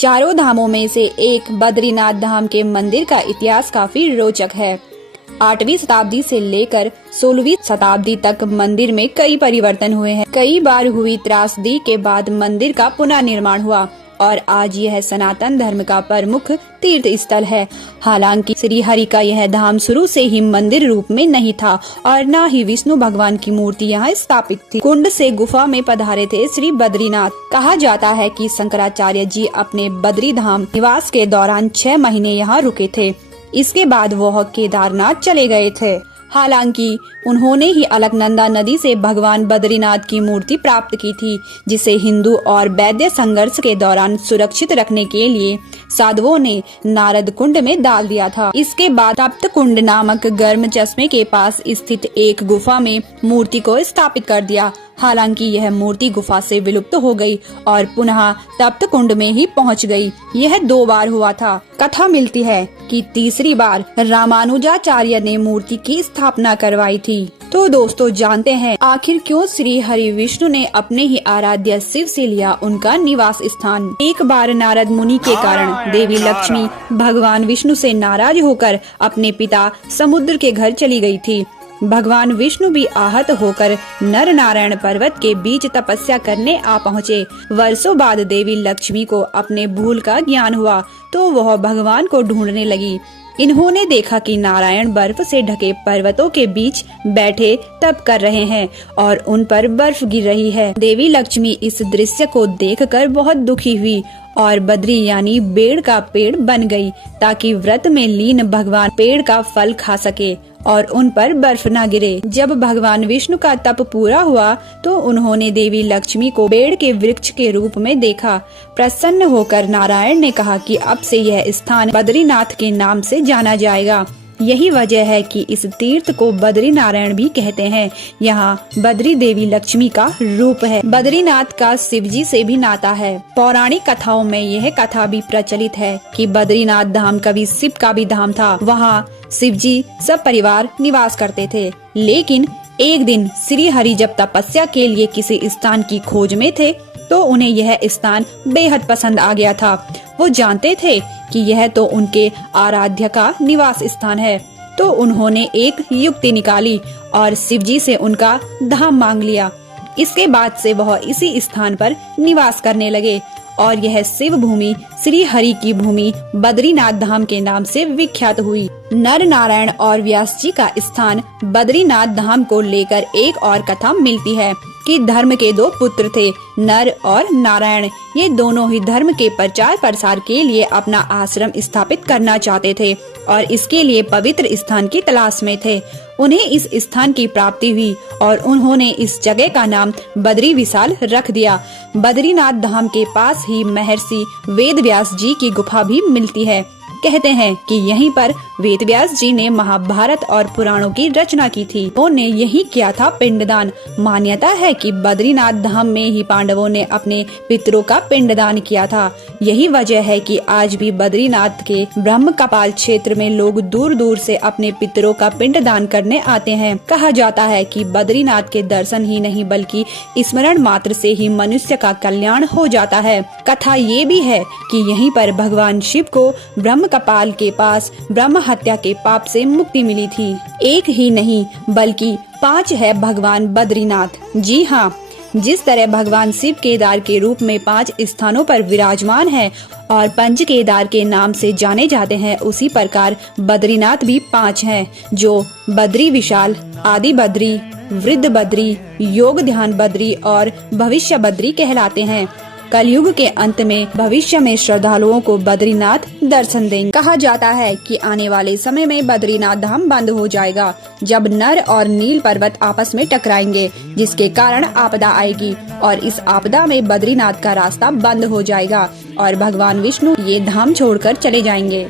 चारों धामों में से एक बद्रीनाथ धाम के मंदिर का इतिहास काफी रोचक है। 8वीं शताब्दी से लेकर 16वीं शताब्दी तक मंदिर में कई परिवर्तन हुए हैं। कई बार हुई त्रासदी के बाद मंदिर का पुनः निर्माण हुआ और आज यह सनातन धर्म का प्रमुख तीर्थ स्थल है। हालांकि श्री हरि का यह धाम शुरू से ही मंदिर रूप में नहीं था और न ही विष्णु भगवान की मूर्ति यहाँ स्थापित थी। कुंड से गुफा में पधारे थे श्री बद्रीनाथ। कहा जाता है कि शंकराचार्य जी अपने बद्री धाम निवास के दौरान 6 महीने यहाँ रुके थे। इसके बाद वह केदारनाथ चले गए थे। हालांकि उन्होंने ही अलकनंदा नदी से भगवान बद्रीनाथ की मूर्ति प्राप्त की थी, जिसे हिंदू और वैद्य संघर्ष के दौरान सुरक्षित रखने के लिए साधुओं ने नारद कुंड में डाल दिया था। इसके बाद तप्त कुंड नामक गर्म चश्मे के पास स्थित एक गुफा में मूर्ति को स्थापित कर दिया। हालांकि यह मूर्ति गुफा से विलुप्त हो गई और पुनः तप्त कुंड में ही पहुंच गई। यह 2 बार हुआ था। कथा मिलती है कि तीसरी बार रामानुजाचार्य ने मूर्ति की स्थापना करवाई थी। तो दोस्तों, जानते हैं आखिर क्यों श्री हरि विष्णु ने अपने ही आराध्य शिव से लिया उनका निवास स्थान। एक बार नारद मुनि के कारण देवी लक्ष्मी भगवान विष्णु से नाराज होकर अपने पिता समुद्र के घर चली गई थी। भगवान विष्णु भी आहत होकर नर नारायण पर्वत के बीच तपस्या करने आ पहुँचे। वर्षों बाद देवी लक्ष्मी को अपने भूल का ज्ञान हुआ तो वह भगवान को ढूंढने लगी। इन्होंने देखा कि नारायण बर्फ से ढके पर्वतों के बीच बैठे तप कर रहे हैं और उन पर बर्फ गिर रही है। देवी लक्ष्मी इस दृश्य को देखकर बहुत दुखी हुई और बद्री यानी बेड़ का पेड़ बन गई ताकि व्रत में लीन भगवान पेड़ का फल खा सके और उन पर बर्फ न गिरे। जब भगवान विष्णु का तप पूरा हुआ तो उन्होंने देवी लक्ष्मी को पेड़ के वृक्ष के रूप में देखा। प्रसन्न होकर नारायण ने कहा कि अब से यह स्थान बद्रीनाथ के नाम से जाना जाएगा। यही वजह है कि इस तीर्थ को बद्री नारायण भी कहते हैं। यहाँ बद्री देवी लक्ष्मी का रूप है। बद्रीनाथ का शिवजी से भी नाता है। पौराणिक कथाओं में यह कथा भी प्रचलित है कि बद्रीनाथ धाम कभी शिव का भी धाम था। वहाँ शिवजी सब परिवार निवास करते थे। लेकिन एक दिन श्री हरि जब तपस्या के लिए किसी स्थान की खोज में थे तो उन्हें यह स्थान बेहद पसंद आ गया था। वो जानते थे कि यह तो उनके आराध्य का निवास स्थान है, तो उन्होंने एक युक्ति निकाली और शिवजी से उनका धाम मांग लिया। इसके बाद से वह इसी स्थान पर निवास करने लगे और यह शिव भूमि श्री हरि की भूमि बद्रीनाथ धाम के नाम से विख्यात हुई। नर नारायण और व्यास जी का स्थान बद्रीनाथ धाम को लेकर एक और कथा मिलती है कि धर्म के 2 पुत्र थे, नर और नारायण। ये दोनों ही धर्म के प्रचार प्रसार के लिए अपना आश्रम स्थापित करना चाहते थे और इसके लिए पवित्र स्थान की तलाश में थे। उन्हें इस स्थान की प्राप्ति हुई और उन्होंने इस जगह का नाम बद्री विशाल रख दिया। बद्रीनाथ धाम के पास ही महर्षि वेद व्यास जी की गुफा भी मिलती है। कहते हैं कि यहीं पर वेद व्यास जी ने महाभारत और पुराणों की रचना की थी। उन्होंने यही किया था पिंडदान। मान्यता है कि बद्रीनाथ धाम में ही पांडवों ने अपने पितरों का पिंडदान किया था। यही वजह है कि आज भी बद्रीनाथ के ब्रह्म कपाल क्षेत्र में लोग दूर दूर से अपने पितरों का पिंडदान करने आते हैं। कहा जाता है कि बद्रीनाथ के दर्शन ही नहीं बल्कि स्मरण मात्र से ही मनुष्य का कल्याण हो जाता है। कथा ये भी है कि यहीं पर भगवान शिव को ब्रह्म कपाल के पास ब्रह्म हत्या के पाप से मुक्ति मिली थी। एक ही नहीं बल्कि 5 है भगवान बद्रीनाथ। जी हाँ, जिस तरह भगवान शिव केदार के रूप में 5 स्थानों पर विराजमान है और पंच केदार के नाम से जाने जाते हैं, उसी प्रकार बद्रीनाथ भी 5 हैं, जो बद्री विशाल, आदि बद्री, वृद्ध बद्री, योग ध्यान बद्री और भविष्य बद्री कहलाते हैं। कलयुग के अंत में भविष्य में श्रद्धालुओं को बद्रीनाथ दर्शन देंगे। कहा जाता है कि आने वाले समय में बद्रीनाथ धाम बंद हो जाएगा जब नर और नील पर्वत आपस में टकराएंगे, जिसके कारण आपदा आएगी और इस आपदा में बद्रीनाथ का रास्ता बंद हो जाएगा और भगवान विष्णु ये धाम छोड़कर चले जाएंगे।